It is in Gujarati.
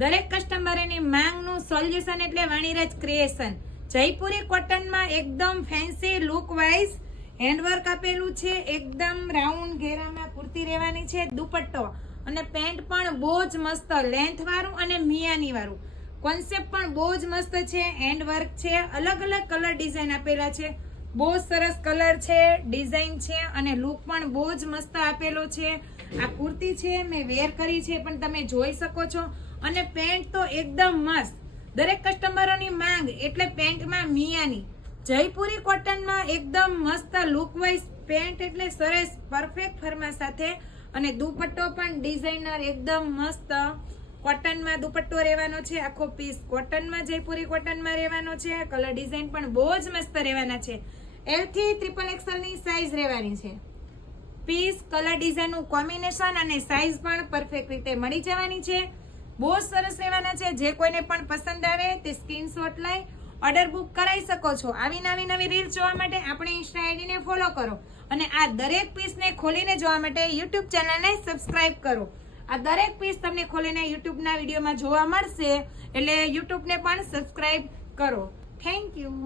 દરેક કસ્ટમરની માંગનું સોલ્યુશન એટલે વાણીરાજ ક્રિએશન જયપુરી કોટનમાં એકદમ ફેન્સી લુક વાઇઝ હેન્ડવર્ક આપેલું છે, એકદમ રાઉન્ડ ઘેરામાં કુર્તી રહેવાની છે, દુપટ્ટો અને પેન્ટ પણ બહુ જ મસ્ત લેન્થવાળું અને મિયાનીવાળું. કોન્સેપ્ટ પણ બહુ જ મસ્ત છે હેન્ડવર્ક છે અલગ અલગ કલર ડિઝાઇન આપેલા છે. બહુ સરસ કલર છે, ડિઝાઇન છે અને લુક પણ બહુ જ મસ્ત આપેલો છે. આ કુર્તી છે મેં વેર કરી છે, પણ તમે જોઈ શકો છો. અને પેન્ટ તો એકદમ મસ્ત. દરેક કસ્ટમરોની માંગ એટલે પેન્ટમાં મિયાની. જયપુરી કોટનમાં એકદમ મસ્ત લુકવાઇઝ પેન્ટ એટલે સરસ, પરફેક્ટ ફરમા સાથે. અને દુપટ્ટો પણ ડિઝાઇનર એકદમ મસ્ત. કોટનમાં દુપટ્ટો રહેવાનો છે, આખો પીસ કોટનમાં, જયપુરી કોટનમાં રહેવાનો છે. કલર ડિઝાઇન પણ બહુ જ મસ્ત રહેવાના છે. એલથી ટ્રિપલ એક્સેલની સાઈઝ રહેવાની છે. પીસ કલર ડિઝાઇનનું કોમ્બિનેશન અને સાઈઝ પણ પરફેક્ટ રીતે મળી જવાની છે. બહુ સરસ રહેવાના છે. જે કોઈને પણ પસંદ આવે તે સ્ક્રીનશોટ લઈ ઓર્ડર બુક કરાવી શકો છો. આવી નવી નવી રીલ જોવા માટે આપણે ઇન્સ્ટા આઈડીને ફોલો કરો અને આ દરેક પીસને ખોલીને જોવા માટે યુટ્યુબ ચેનલને સબસ્ક્રાઇબ કરો. આ દરેક પીસ તમને ખોલીને યુટ્યુબના વિડીયોમાં જોવા મળશે. એટલે યુટ્યુબને પણ સબસ્ક્રાઇબ કરો. Thank you